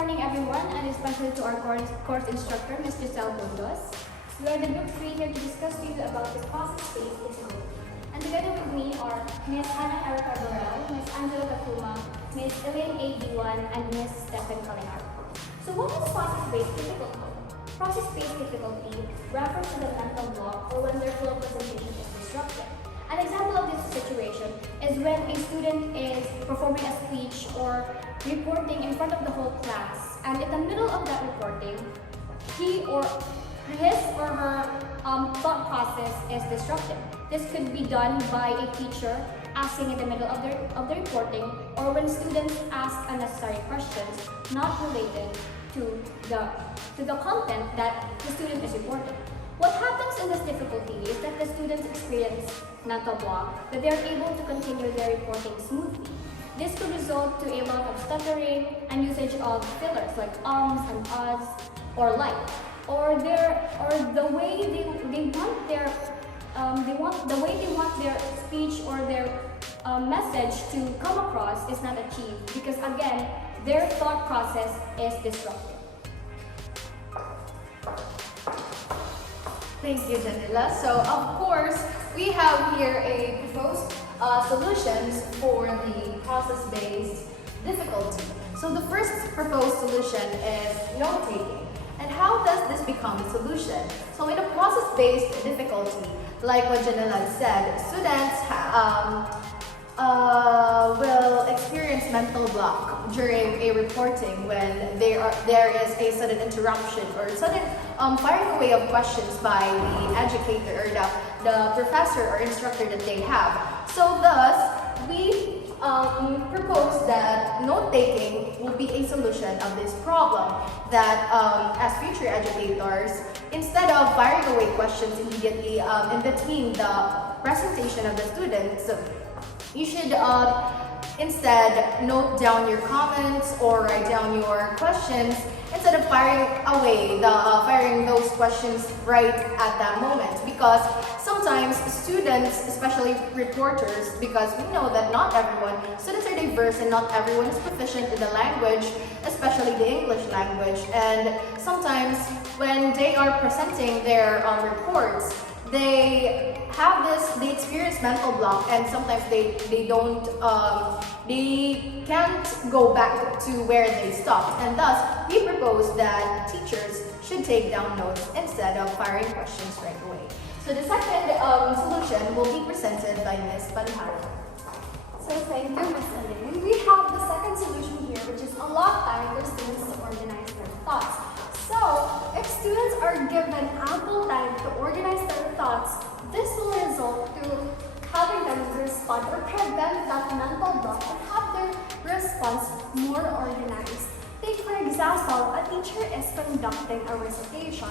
morning everyone, and especially to our course instructor, Ms. Giselle Bundos. We are the group 3 here to discuss to you about the process-based difficulty. And together with me are Ms. Hannah Erica Burrell, Ms. Angela Kakuma, Ms. Elaine A. Diwan, and Ms. Stephen Kalinar. So what is process-based difficulty? Process-based difficulty refers to the mental block or when their flow presentation is disrupted. An example of this situation is when a student is performing a speech or reporting in front of the whole class, and in the middle of that reporting, his or her thought process is disrupted. This could be done by a teacher asking in the middle of the reporting, or when students ask unnecessary questions not related to the content that the student is reporting. What happens in this difficulty is that the students experience mental block, that they are able to continue their reporting smoothly. This could result to a lot of stuttering and usage of fillers like ums and uhs or like, or the way they want their speech or their message to come across is not achieved because again their thought process is disrupted. Thank you, Janila. So, of course, we have here a proposed solutions for the process-based difficulty. So, the first proposed solution is note-taking. And how does this become a solution? So, in a process-based difficulty, like what Janila said, students will experience mental block during a reporting when there is a sudden interruption or sudden firing away of questions by the educator or the professor or instructor that they have. So thus, we propose that note-taking will be a solution of this problem, that as future educators, instead of firing away questions immediately in between the presentation of the students, you should instead note down your comments or write down your questions instead of firing those questions right at that moment, because sometimes students, especially reporters, because we know that not everyone, students are diverse and not everyone is proficient in the language, especially the English language, and sometimes when they are presenting their reports, they experience mental block, and sometimes they can't go back to where they stopped, and thus we propose that teachers should take down notes instead of firing questions right away. So the second solution will be presented by Ms. Panharo. So thank you, Ms. Elaine. We have the second solution here, which is unlock time for students to organize their thoughts. So, if students are given ample time to organize their thoughts, this will result to having them respond or prevent that mental block and have their response more organized. Take for example, a teacher is conducting a recitation.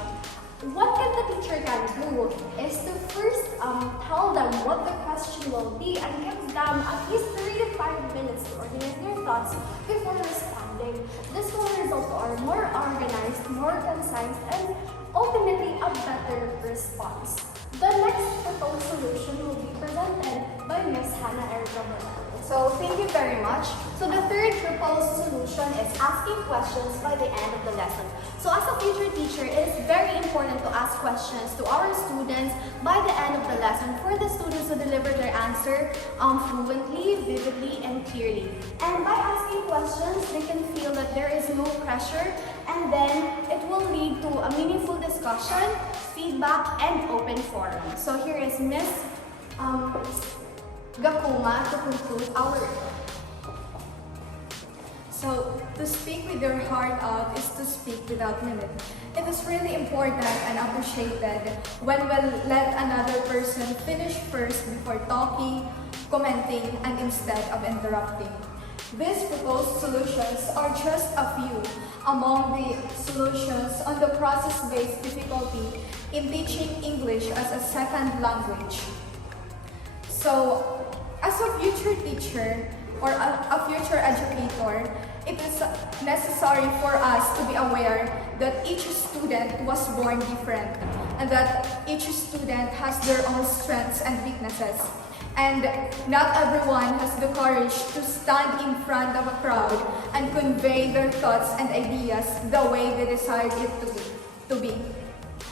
What the teacher can do is to first tell them what the question will be and give them at least 3 to 5 minutes to organize their thoughts before responding. This will result to a more organized, more concise, and ultimately a better response. The next proposed solution will be presented by Ms. Hannah Erica Burrell. So thank you very much. So the third proposed solution is asking questions by the end of the lesson. So as a future teacher, it is very important to ask questions to our students by the end of the lesson for the students to deliver their answer fluently, vividly, and clearly. And by asking questions, they can feel that there is no pressure, and then it will lead to a meaningful discussion, feedback, and open forum. So here is Ms. Gakuma to conclude our So, to speak with your heart out is to speak without limit. It is really important and appreciated when we let another person finish first before talking, commenting, and instead of interrupting. These proposed solutions are just a few among the solutions on the process-based difficulty in teaching English as a second language. So, as a future teacher or a future educator, it is necessary for us to be aware that each student was born different and that each student has their own strengths and weaknesses. And not everyone has the courage to stand in front of a crowd and convey their thoughts and ideas the way they desired it to be.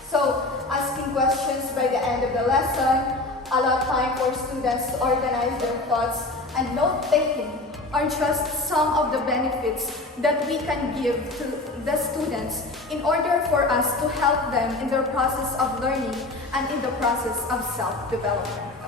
So, asking questions by the end of the lesson, allow time for students to organize their thoughts, and note-taking are just some of the benefits that we can give to the students in order for us to help them in their process of learning and in the process of self-development.